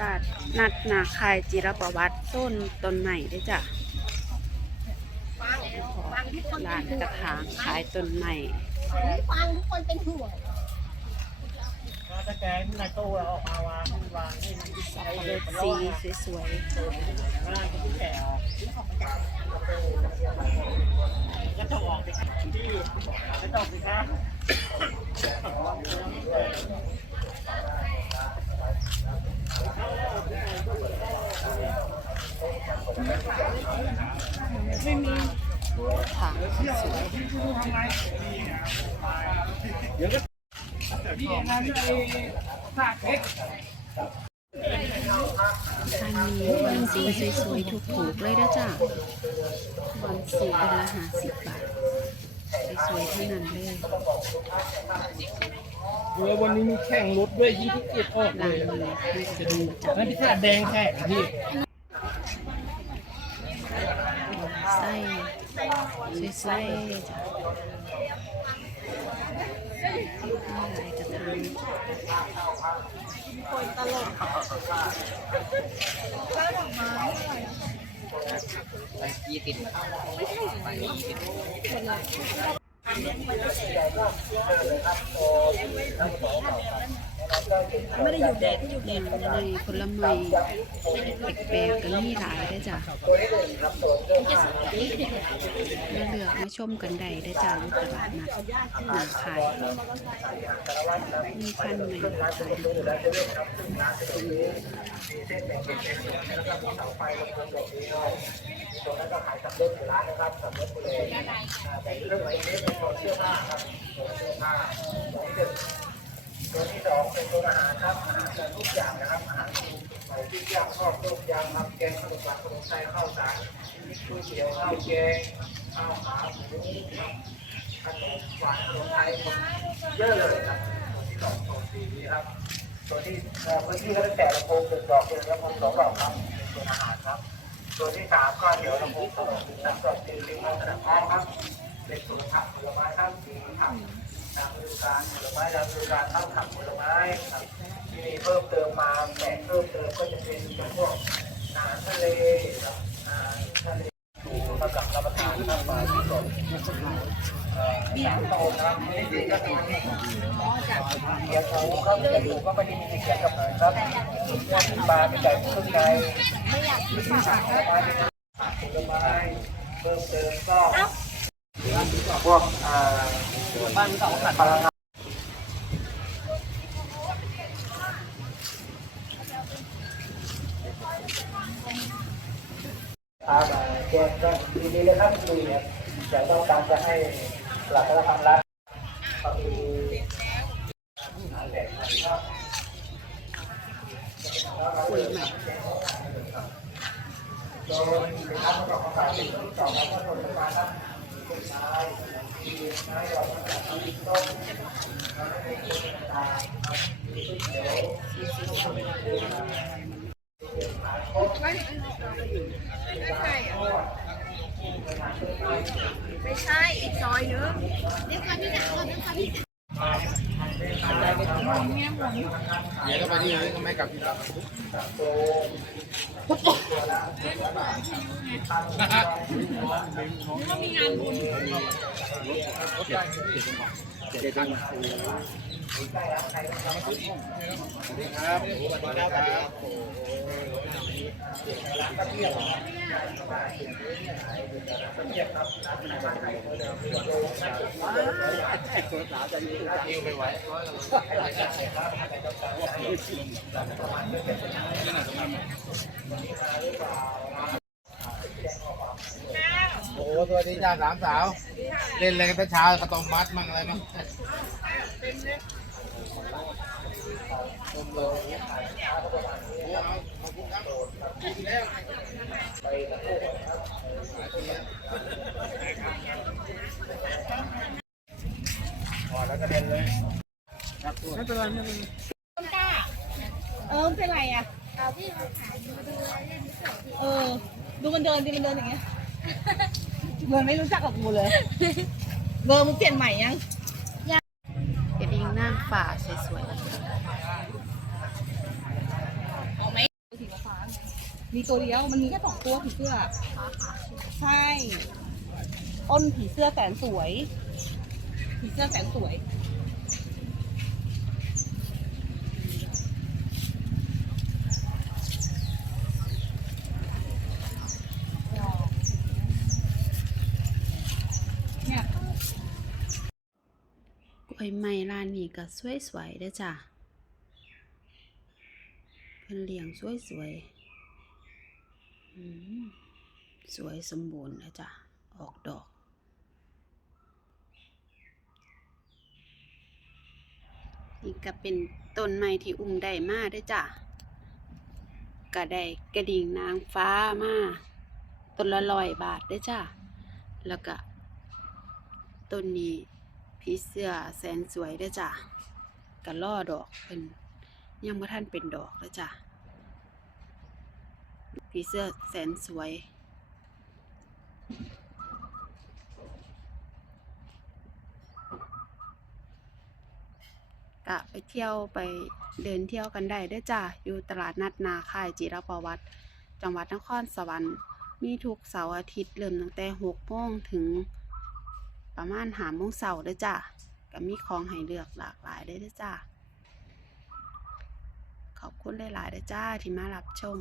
ลาดนัดนาคายจิรประวัติต้นต้นใหม่ด้วยจ้ะร้านกระถางขายต้นใหม่ฟังทุกคนเป็นห่วงถ้าแกงในตู้ออกมาวางวางให้มันสับปะรดสีสวยง่ายก็แก่ก็ต้องออกไปที่ไม่ต้องสิครับ ๆถางสวยอันนี้วันสีสวยๆถูกๆเลยนะจ้ะวันสีเป็นละห้าสิบบาท สวยๆทั้งนั้นเลยเออวันนี้มีแข่งรถด้วยยี่สิบเอ็ดออกเลลายยมือน่าจะดูจับนั่นพิซซ่าแดงแข่งพี่ไส้สวยๆเลยจ้ะลา ยี่สิบไปยี่สิบ ไม่ได้อยู่แดดที่อยู่แดดในผลไม้แปลกๆก็มีหลายได้จ้ะมาเลือกมาชมกันได้ได้จ้ะอยู่ตลาดนัดหนาขายมีพันธุ์ใหม่ขาย ตรงนั้นก็ขายสับเล่อยู่ร้านนะครับสับเล่นบุรีแต่เรื่องนี้เป็นโซนเสื้อผ้าครับโซนเสื้อผ้าตัวที่หนึ่งตัวที่สองเป็นตัวอาหารครับอาหารทุกอย่างนะครับอาหารหอยปิ้งย่างทอดต้มย่างทำแกงขนมปังขนมไทยข้าวสารก๋วยเตี๋ยวข้าวแกงข้าวขาหมูขนมหวานขนมไทยเยอะเลยครับตัวที่สองตัวสี่ครับตัวที่พื้นที่ก็ตั้งแต่ละโพงเตึกดอกเป็นลำโพงสองดอกครับเป็นตัวอาหารครับ ตัวนที่สามก็เดี๋ยวลำโพงสองดอกถึงสามดอกเป็นลิงก์สนามอ้อมครับเป็นสวนผักผลไม้ครับมีผักตามฤดูกาลผลไม้ตามฤดูกาลข้าวผักผลไม้ครับที่มีเพิ่มเติมมาแต่เพิ่มเติมก็จะเป็นพวกอาหารทะเลครับอาหารทะเลถูกมากับรับประทานครับมาที่สดเอ่อสามโตนะครับไม่ได้ก็คือเขียนหมูครับกระดูก็ไม่ได้มีเขียนกับหมูครับปลาเป็นไก่เครื่องใน ไม่อยากกินผักปลาเป็นผักผลไม้เพิ่มเติมก็พวกอ่าบ้านเก่าขัดพลังงานครับแจ้งก็ดีๆเลยครับคุยเนี่ยอยากต้องการจะให้หลักธรรมรัฐก็คื อคุยใหม่ไม่ใช่อีกซอยนึงเดี๋ยวก่อนที่จะเดี๋ยวก่อนที่จะเดี๋ยวก็ไปที่อื่ก็ไม่กลับที่เรา เจ็ดตังค์ครับครับ โอ้โห สวัสดีจ้าสามสาว เล่นอะไรกันแต่เช้าข้าวต้มมัดมั่งอะไรมั่งเต็มเลยโอ้เอาขอบคุณครับกินแล้วพอแล้วก็เล่นเลยไม่เป็นไรไม่เป็นไรต้นกล้าเออเป็นไรอะเออ ดูมันเดินดิมันเดินอย่างเงี้ย เหมือนไม่รู้จักกับกูเลย เบอร์มึงเปลี่ยนใหม่ยังเป็นอิงหน้าฝ่าสวยๆมีตัวเดียวมันมีแค่สองตัวผีเสื้อ ใช่ อ้นผีเสื้อแสนสวย ผีเสื้อแสนสวยเนี่ย กล้วยไม้ร้านนี้ก็สวยๆเด้อจ้ะเพิ่นเลี้ยงสวยๆอืมสวยสมบูรณ์นะจ้ะ ออกดอก นี่ก็เป็นต้นไม้ที่อุ้มได้มาเด้วยจ้ะก็ได้กระดิ่งนางฟ้ามาต้นละร้อยบาทด้วยจ้ะ แล้วก็ต้นนี้ ผีเสื้อแสนสวยเด้จ้ะก็ล่อดอกเป็นยังบ่ท่านเป็นดอกเลยจ้ะผีเสื้อแสนสวยก็ไปเที่ยวไปเดินเที่ยวกันได้เด้วยจ้ะ อยู่ตลาดนัดนาค่ายจิรประวัติ จังหวัดนครสวรรค์ มีทุกเสาร์อาทิตย์เริ่มตั้งแต่หกโมงถึง ประมาณหาโมงเสาร์ด้จ้ะก็มีของให้เลือกหลากหลายเลยด้จ้ะขอบคุณหลายๆด้จ้าที่มารับชม